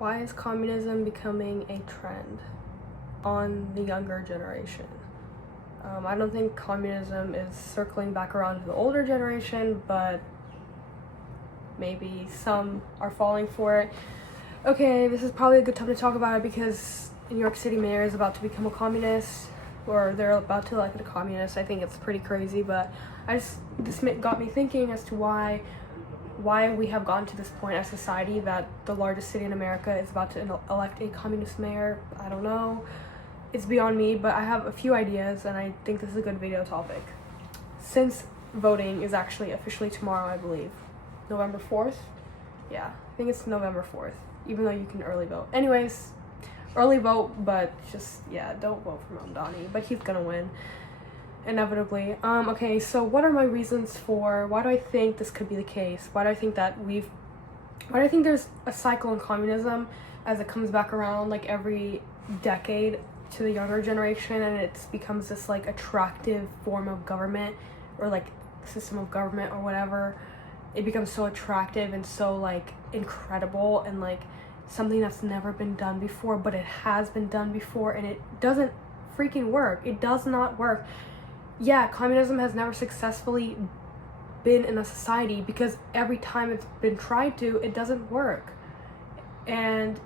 Why is communism becoming a trend on the younger generation? I don't think communism is circling back around to the older generation, but maybe some are falling for it. Okay, this is probably a good time to talk about it because New York City mayor is about to become a communist, or they're about to elect a communist. I think it's pretty crazy, but this got me thinking as to why we have gotten to this point as society that the largest city in America is about to elect a communist mayor. I don't know. It's beyond me, but I have a few ideas and I think this is a good video topic. Since voting is actually officially tomorrow, I believe. November 4th? Yeah, I think it's November 4th, even though you can early vote. Anyways, early vote, but just, yeah, don't vote for Mamdani, but he's gonna win. Inevitably. Okay, so what are my reasons for why do I think this could be the case? Why do I think there's a cycle in communism as it comes back around like every decade to the younger generation, and it becomes this like attractive form of government, or like system of government or whatever. It becomes so attractive and so like incredible and like something that's never been done before, but it has been done before and it doesn't freaking work. It does not work. Yeah, communism has never successfully been in a society because every time it's been tried to, it doesn't work. And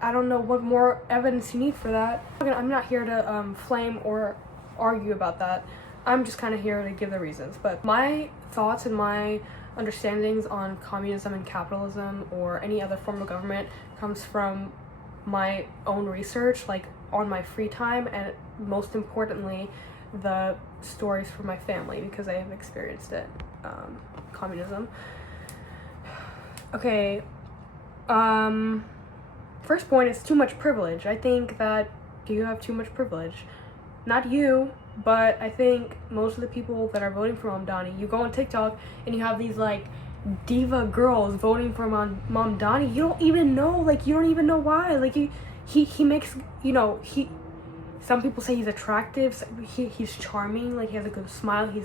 I don't know what more evidence you need for that. I'm not here to flame or argue about that. I'm just kind of here to give the reasons. But my thoughts and my understandings on communism and capitalism or any other form of government comes from my own research, like on my free time, and most importantly, the stories from my family because I have experienced it. Communism. Okay. First point is too much privilege. I think that you have too much privilege. Not you, but I think most of the people that are voting for Mamdani, you go on TikTok and you have these like diva girls voting for Mamdani. You don't even know why. Like he makes, some people say he's attractive. He's charming. Like he has a good smile. He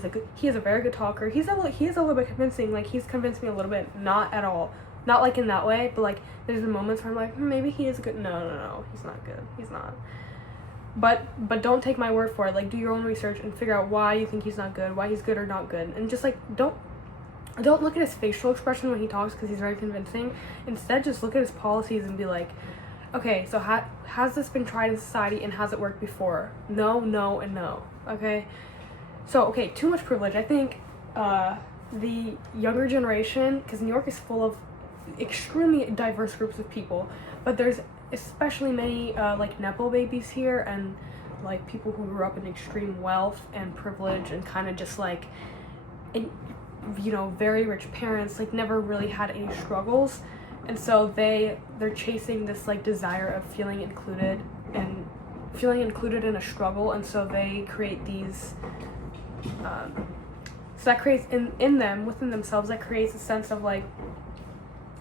is a very good talker. He is a little bit convincing. Like he's convinced me a little bit. Not at all. Not like in that way, but like there's been moments where I'm like, maybe he is good. No, he's not good. He's not. But don't take my word for it. Like do your own research and figure out why you think he's not good, why he's good or not good, and just like don't look at his facial expression when he talks because he's very convincing. Instead, just look at his policies and be like, okay, so has this been tried in society and has it worked before? No, and no. Okay, so okay, too much privilege. I think the younger generation, because New York is full of extremely diverse groups of people, but there's especially many like nepo babies here and like people who grew up in extreme wealth and privilege and kind of just like very rich parents, like never really had any struggles, and so they're chasing this like desire of feeling included in a struggle, and so they create these so that creates within themselves, that creates a sense of like,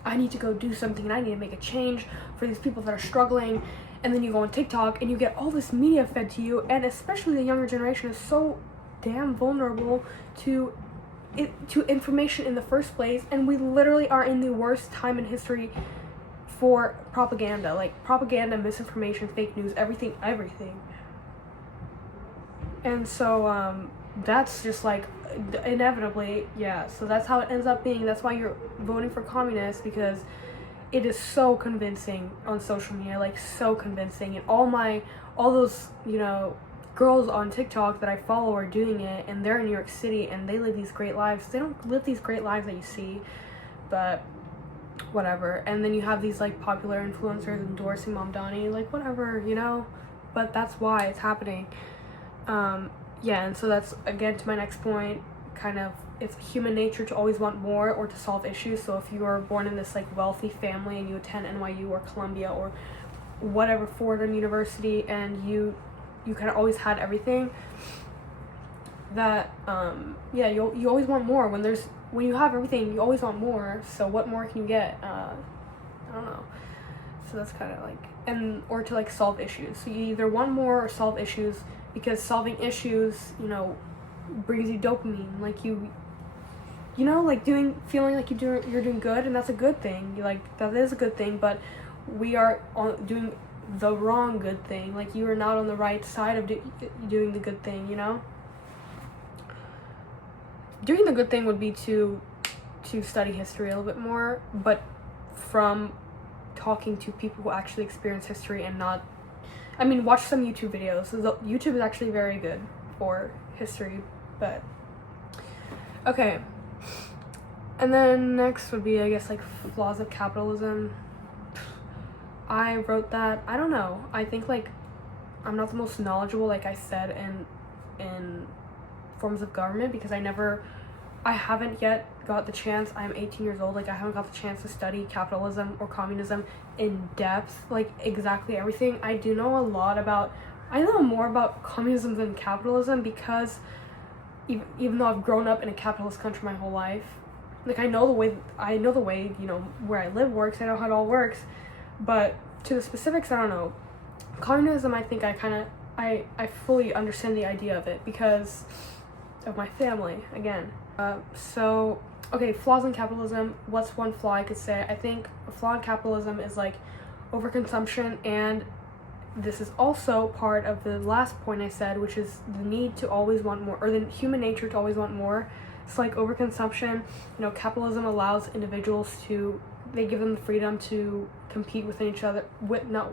I need to go do something and I need to make a change for these people that are struggling. And then you go on TikTok and you get all this media fed to you, and especially the younger generation is so damn vulnerable to information in the first place, and we literally are in the worst time in history for propaganda, like propaganda, misinformation, fake news, everything. And so that's just like inevitably, yeah, so that's how it ends up being. That's why you're voting for communists, because it is so convincing on social media, like so convincing, and all those girls on TikTok that I follow are doing it, and they're in New York City and they live these great lives. They don't live these great lives that you see, but whatever. And then you have these like popular influencers endorsing Mamdani, like whatever, but that's why it's happening. Yeah, and so that's, again, to my next point, kind of, it's human nature to always want more or to solve issues. So if you are born in this, like, wealthy family and you attend NYU or Columbia or whatever Fordham University, and you kind of always had everything, that, yeah, you always want more. When you have everything, you always want more. So what more can you get? I don't know. So that's kind of, like, or to, like, solve issues. So you either want more or solve issues, because solving issues, brings you dopamine, like feeling like you're doing good, and that's a good thing. That is a good thing. But we are doing the wrong good thing. Like, you are not on the right side of doing the good thing, you know? Doing the good thing would be to study history a little bit more, but from talking to people who actually experience history and not, I mean, watch some YouTube videos. YouTube is actually very good for history, but okay. And then next would be, I guess, like, flaws of capitalism. I wrote that. I don't know. I think, like, I'm not the most knowledgeable, like I said, in forms of government, because I haven't yet got the chance. I'm 18 years old. Like, I haven't got the chance to study capitalism or communism in depth, like, exactly everything. I know more about communism than capitalism, because even though I've grown up in a capitalist country my whole life, like, I know the way, you know, where I live works. I know how it all works, but to the specifics, I don't know. Communism, I think I fully understand the idea of it because of my family, again. So, okay, flaws in capitalism. What's one flaw I could say? I think a flaw in capitalism is, like, overconsumption, and this is also part of the last point I said, which is the need to always want more, or the human nature to always want more. It's like overconsumption. You know, capitalism allows individuals they give them the freedom to compete within each other. Not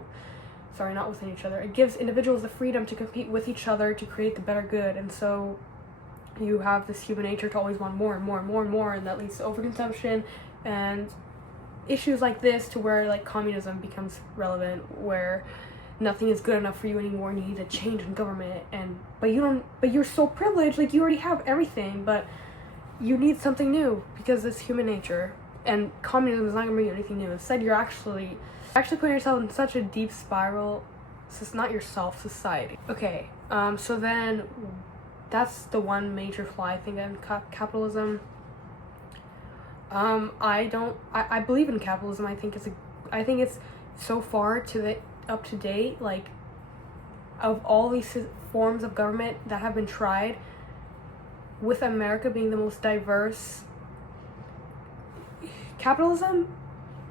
within each other. It gives individuals the freedom to compete with each other to create the better good, and so you have this human nature to always want more and more and more and more, and that leads to overconsumption and issues like this, to where, like, communism becomes relevant, where nothing is good enough for you anymore and you need a change in government, but you're so privileged, like, you already have everything, but you need something new because it's human nature, and communism is not going to bring you anything new. Instead, you're actually putting yourself in such a deep spiral. It's not yourself, society. Okay, so then that's the one major flaw I think in capitalism. I believe in capitalism. I think it's so far up to date, like, of all these forms of government that have been tried, with America being the most diverse. Capitalism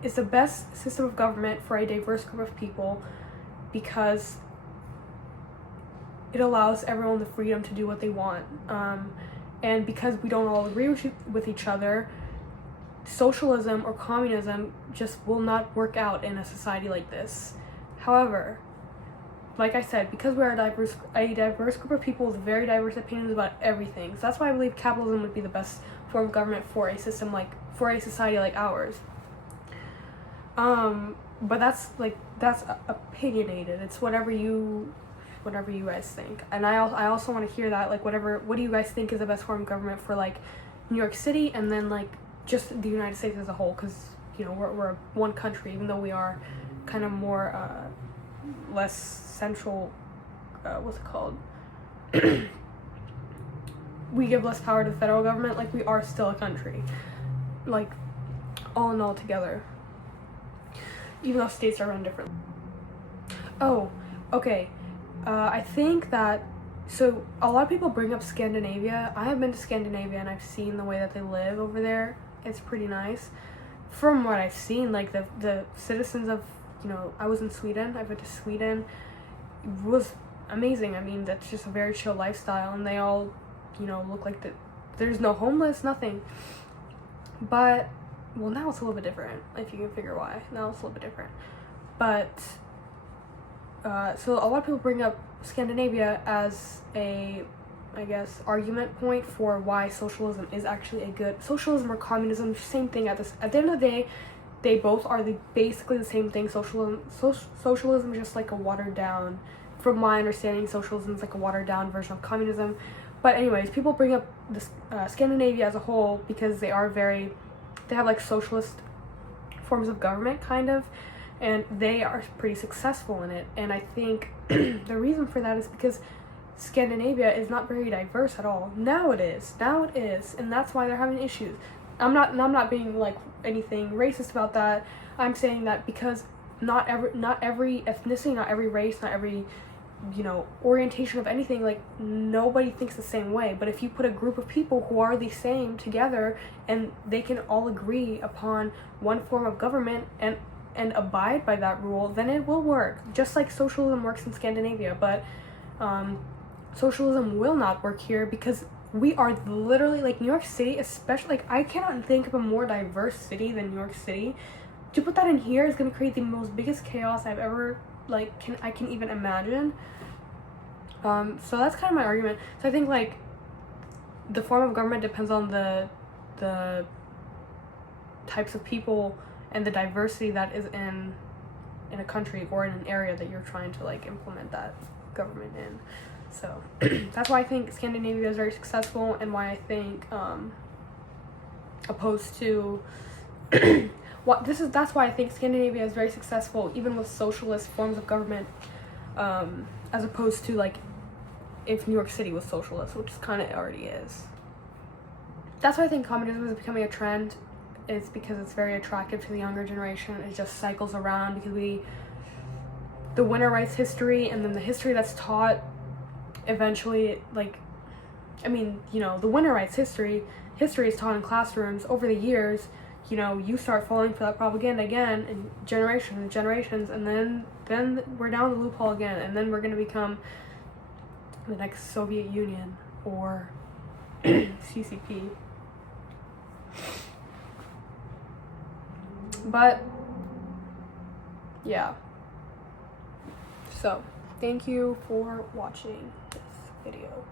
is the best system of government for a diverse group of people, because it allows everyone the freedom to do what they want. And because we don't all agree with each other, socialism or communism just will not work out in a society like this. However, like I said, because we're a diverse group of people with very diverse opinions about everything, so that's why I believe capitalism would be the best form of government for a society like ours. But that's opinionated. It's whatever you guys think. And I also want to hear that, like, what do you guys think is the best form of government for, like, New York City, and then, like, just the United States as a whole, because, you know, we're one country, even though we are kind of more less central, what's it called? We give less power to the federal government. Like, we are still a country, like, all in all together, even though states are run differently. Oh, okay. I think that, so a lot of people bring up Scandinavia. I have been to Scandinavia, and I've seen the way that they live over there. It's pretty nice. From what I've seen, like, the citizens of, you know, I was in Sweden. I went to Sweden. It was amazing. I mean, that's just a very chill lifestyle, and they all, you know, look like there's no homeless, nothing. But, well, now it's a little bit different, if you can figure why. Now it's a little bit different. But, so a lot of people bring up Scandinavia as a, I guess, argument point for why socialism is actually socialism or communism, same thing at the end of the day. They both are basically the same thing. Socialism is just like a watered down, from my understanding, socialism is like a watered down version of communism. But anyways, people bring up this Scandinavia as a whole because they have like socialist forms of government, kind of, and they are pretty successful in it. And I think the reason for that is because Scandinavia is not very diverse at all. Now it is, and that's why they're having issues. I'm not being like anything racist about that. I'm saying that because not every ethnicity, not every race, not every, you know, orientation of anything, like, nobody thinks the same way. But if you put a group of people who are the same together, and they can all agree upon one form of government, and and abide by that rule, then it will work. Just like socialism works in Scandinavia, but socialism will not work here because we are literally, like, New York City, especially, like, I cannot think of a more diverse city than New York City. To put that in here is going to create the most biggest chaos I've ever, like, I can even imagine. So that's kind of my argument. So I think, like, the form of government depends on the types of people and the diversity that is in a country or in an area that you're trying to, like, implement that government in. So that's why I think Scandinavia is very successful, and why I think opposed to that's why I think Scandinavia is very successful even with socialist forms of government, as opposed to, like, if New York City was socialist, which kind of already is. That's why I think communism is becoming a trend. It's because it's very attractive to the younger generation. It just cycles around because the winner writes history, and then the history that's taught eventually, like, I mean, you know, the winner writes history is taught in classrooms over the years. You know, you start falling for that propaganda again, and generations, and then we're down the loophole again, and then we're going to become the next Soviet Union or CCP. But yeah, so thank you for watching this video.